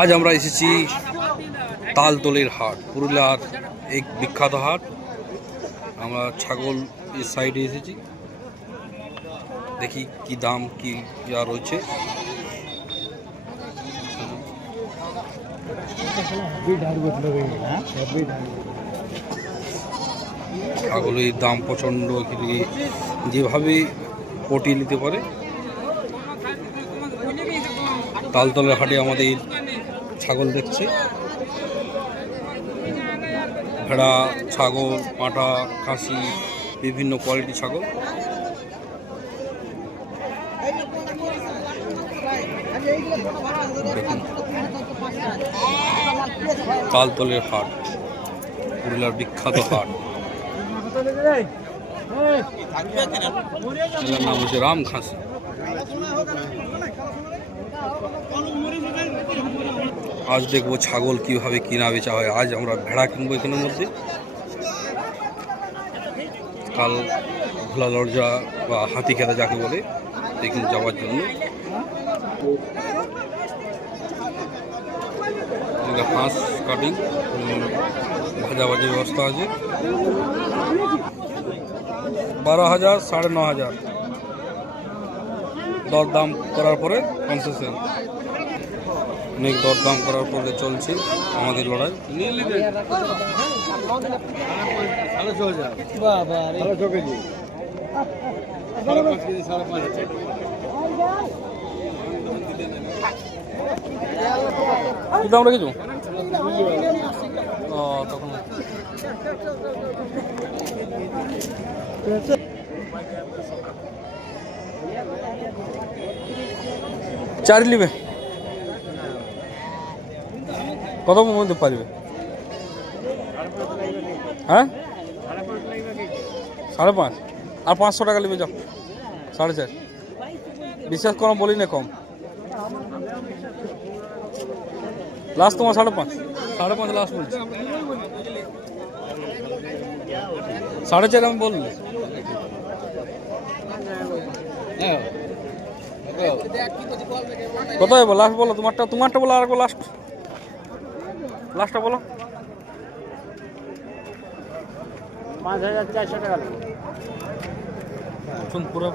আজ আমরা এসেছি তালতলের হাট, পুরুলিয়ার এক বিখ্যাত হাট। আমরা ছাগল এর সাইডে এসেছি, দেখি কি দাম কি যা রয়েছে। ছাগলের দাম প্রচণ্ড, যেভাবে পটিয়ে নিতে পারে। তালতলের হাটে আমাদের ছাগল দেখছে, ভেড়া, ছাগল, পাঁঠা, খাসি, বিভিন্ন কোয়ালিটি ছাগল। দেখুন তালতলের হাট, পুরুলিয়ার বিখ্যাত হাট। এর নাম হচ্ছে রাম খাসি। আজ দেখবো ছাগল কিভাবে কিনা বেচা হয়। আজ আমরা ভেড়া কিনবো এখানের মধ্যে, কাল ভোলা লড়জা বা হাতি খেলা যাকে বলে এখানে যাওয়ার জন্য। হাঁস কাটিং, ভাজাভাজির ব্যবস্থা আছে। 12,000, 9,500 দরদাম করার পরে কনসেশন। অনেক দরদাম করার পরে চলছে আমাদের লড়াই। কি দাম রেখেছো? তখন চারি নিবে, কত মধ্যে পারবে? হ্যাঁ 5.5 আর 500 টাকা নেবে, যাও 4.5। বিশ্বাস করো বলি না কম, লাস্ট তোমার 5.5 লাস্ট বলছি। 4.5 আমি বললি। কত হবে লাস্ট বলো? তোমারটা বলো, আর লাস্টটা বলো। 5,400 টাকা পুরো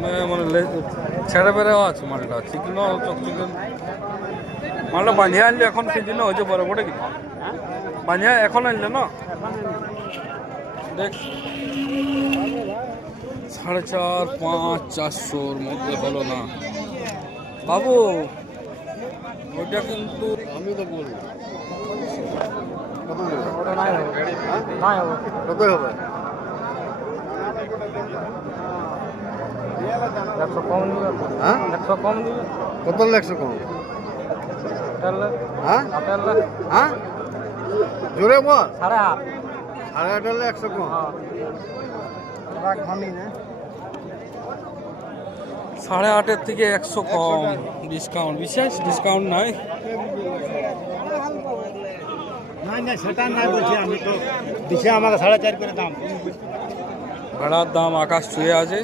মানে ছেড়ে বেড়েও আছে মালটা, চিকেনও চিকেন মালটা বাঁধিয়ে আনলে এখন সেই জন্য হয়েছে বড় বড় কি বাঁধিয়ে এখন আনলে না। দেখ 4.5, 5, 400-র মধ্যে হলো না বাবু। ওইটা কিন্তু আমি তো বলি কত হবে? 100 কম দিবে। হ্যাঁ 100 কম দিবে। কত 100 কম? হ্যাঁ হ্যাঁ জোরে বল। 8.5 হলে 100 কম। 8.5-এর থেকে 100 কম ডিসকাউন্ট, বিশেষ ডিসকাউন্ট নাই। না সেটা নাই বলছি আমি, তো দিছে আমাকে 4.5 করে দাম। ভেড়ার দাম আকাশ ছুঁয়ে আছে।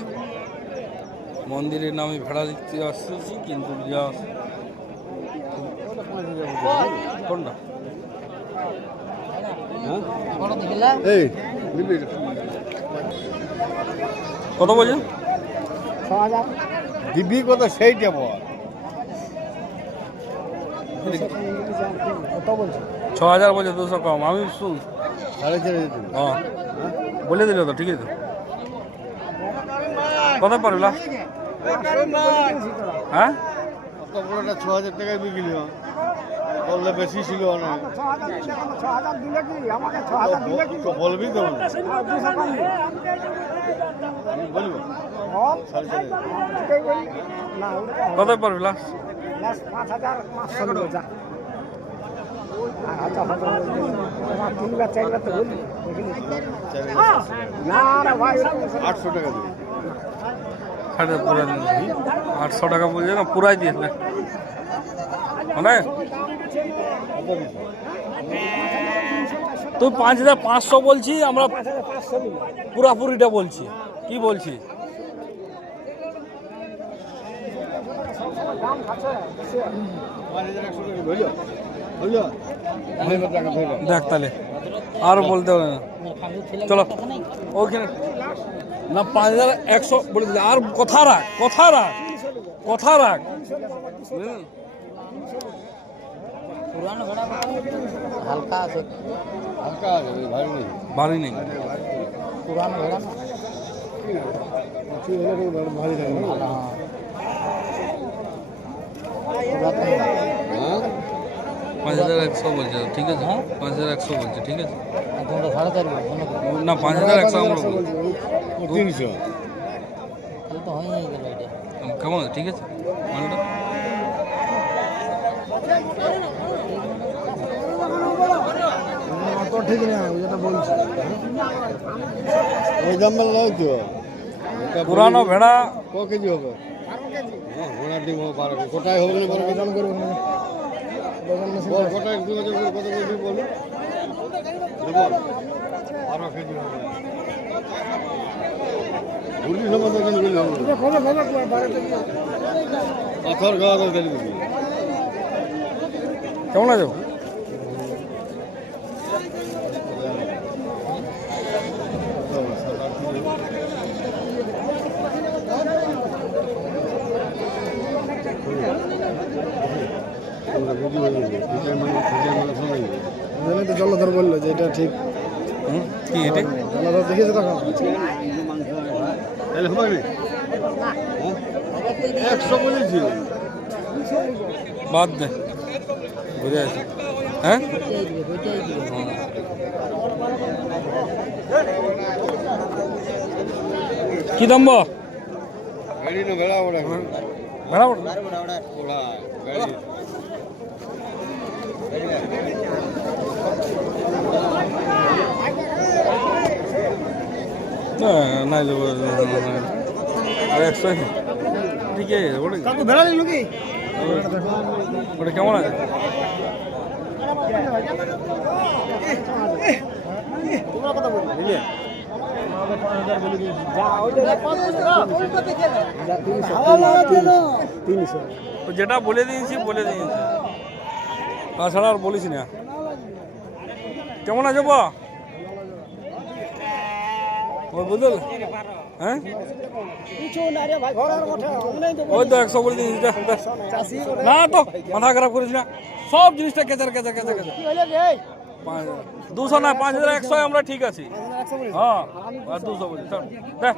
মন্দিরের নামে ভেড়া দিতে আসতেছি, কিন্তু যা কোনটা কত বলছেন? 6,000 দিবি কত সেইটা বল। কত বলছে? 6,000 বলছে, 200 কম। আমি শুন 4.5 হ্যাঁ বলে দিল তো, ঠিক আছে। কত পারবে লাস্ট? হ্যাঁ কত বড়টা 6,000 টাকায় বিক্রি হয়, বললে বেশি ছিল না। 6,000 দিলে কি আমাকে? 6,000 দিলে কি বলবি তো? বলবো কত পারবে লাস্ট? 5,500 দেবো যা। আচ্ছা 3বার 4বার তো বলি না না ভাই 800 টাকা দেবে। 800 টাকা বলছে না, পুরাই দিস না মানে। তুই 5,500 বলছি, আমরা পুরাপুরিটা বলছি। কি বলছি? দেখ তাহলে আর বলতে হবে না, চলো ওইখানে না 5100 বলে দিলে আর কথা রাখ, কথা রাখ, কথা রাখ। বুঝলেন? পুরানো ভেড়া হালকা আছে, হালকা আছে, ভারী নেই। ভারী নেই। পুরানো ভেড়া না ভারী থাকে না। ভালো। হ্যাঁ 5100 বলছে, ঠিক আছে, 5100 বলছে, ঠিক আছে তোমরা 4.5 বলছো না 5100 আমরা বলছি। 300 তাহলে তো হয়ে গেল এটা। কেমন আছে? ঠিক আছে মালটা তো ঠিক না, ওই যেটা বলছি ওই দাম নয় তো। পুরানো ভেড়া ক কেজি হবে? হ্যাঁ ঘোড়ার ডিম হবে 12 কেজি। কোটায় হবে না 12 কেজি? দাম করবো না বল, কোটায় 2000 করে কত কেজি বলুন? দেবো 12 কেজি হবে। ভুলি সময় দোকান করলে হবে পাথর খাওয়া তো দিবি। কেমন আছে? জলধর বললো যে এটা ঠিক। কি এটা? জলধর দেখেছে তখন তাহলে হবে না 100 বলেছি। বাদ দে, বুঝে আছে। হ্যাঁ ওইটাই দিবে, ওইটাই দিবে। কি দাম বল? গাড়ি না ভেড়া ওড়া ভেড়া বল। ওড়া গাড়ি না নাই দেবো 100 ঠিক আছে ওটা ভেড়া নিল কি? ওটা কেমন আছে? তোমরা কথা বলবে বুঝলে? তো যেটা বলে দিয়েছি বলে দিয়েছি, তাছাড়া আর বলিস না। কেমন আছে বা বুঝল? হ্যাঁ ওই তো 100 বলে দিয়েছি। না তো মাথা খারাপ করিস না, সব জিনিসটা কেচার কেচার কেচার কেচার। 200 না 5100 আমরা ঠিক আছি। হ্যাঁ আর 200 বলছি, চল দেখ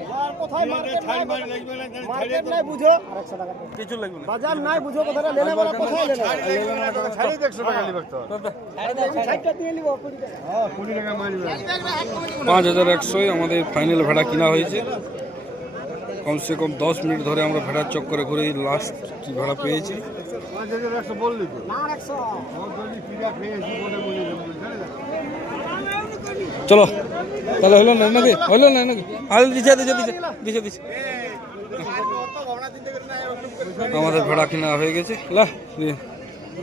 কিছু লাগবে না। বাজার নাই বুঝো কথাটা লেলে বলা কোথায় লেলে ছাড়ি 100 টাকা লিবে তো। ছাইটা দিয়ে নিব 20 টাকা। হ্যাঁ 20 টাকা মারবে। 5100 আমাদের ফাইনাল ভেড়া কিনা হয়েছে। কমসে কম 10 মিনিট ধরে আমরা ভেড়ার চক্করে ঘুরে লাস্ট ভেড়া পেয়েছি। 5100 বললি তো না 100 ও যদি কিরা পেয়েছি বলে বলে চলো তাহলে হলো না নাকি? হলো না নাকি? আর দিছে দিছে দিছে দিছে দিছে আমাদের ভেড়া কিনা হয়ে গেছে। লা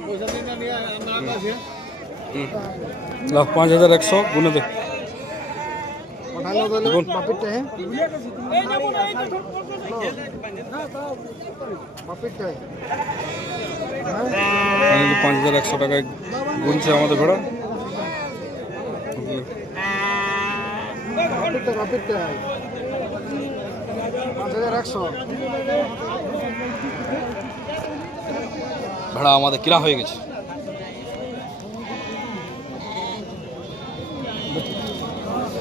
পয়সা দিন না নিয়ে না আছে 5100 গুনে দে। পাঠালো বলে বাপিটা হ্যাঁ বাপিটা 5100 টাকায় গুনছে আমাদের ভেড়া। বাপিটা 5100 ভেড়া আমাদের কিনা হয়ে গেছে।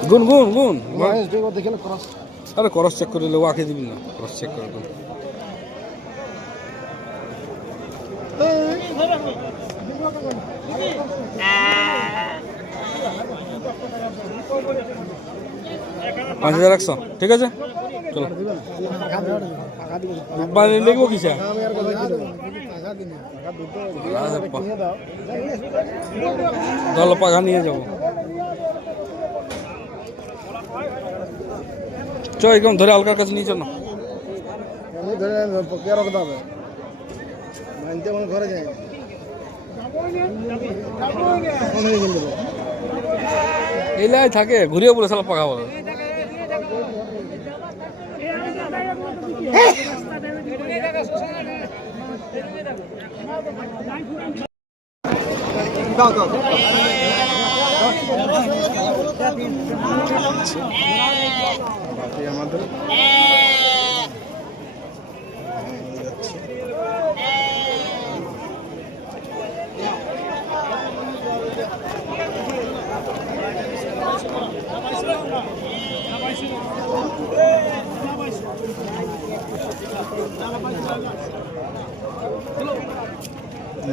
গুন গুন গুন দেখে ক্রস আরে ক্রস চেক করে লো, আঁকে দিবি না, ক্রস চেক করে গুন। পাঁচ 5100 ঠিক আছে চলো। মানে লিখবো কিসে? তাহলে পাখা নিয়ে যাবো। চ একদম ধরে আলকার কাছে নিয়ে চল না। ঘরে যায় এলাই থাকে ঘুরিয়ে বলে সালা পাখা বলে।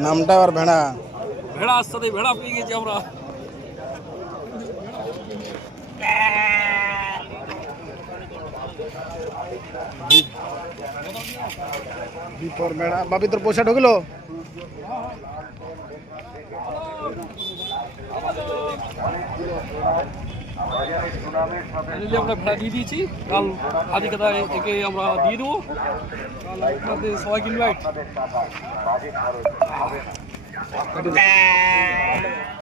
নামটা আর ভেড়া ভেড়া আসতে ভেড়া পেয়ে গেছি আমরা। বিপর ভেড়া বাবি তোর পয়সা ঢুকলো ফাইনালি আমরা ভেড়া দিয়ে দিয়েছি, কাল আদিকাতা একে আমরা দিয়ে দেবো। কাল আপনাদের সবাইকে ইনভাইট।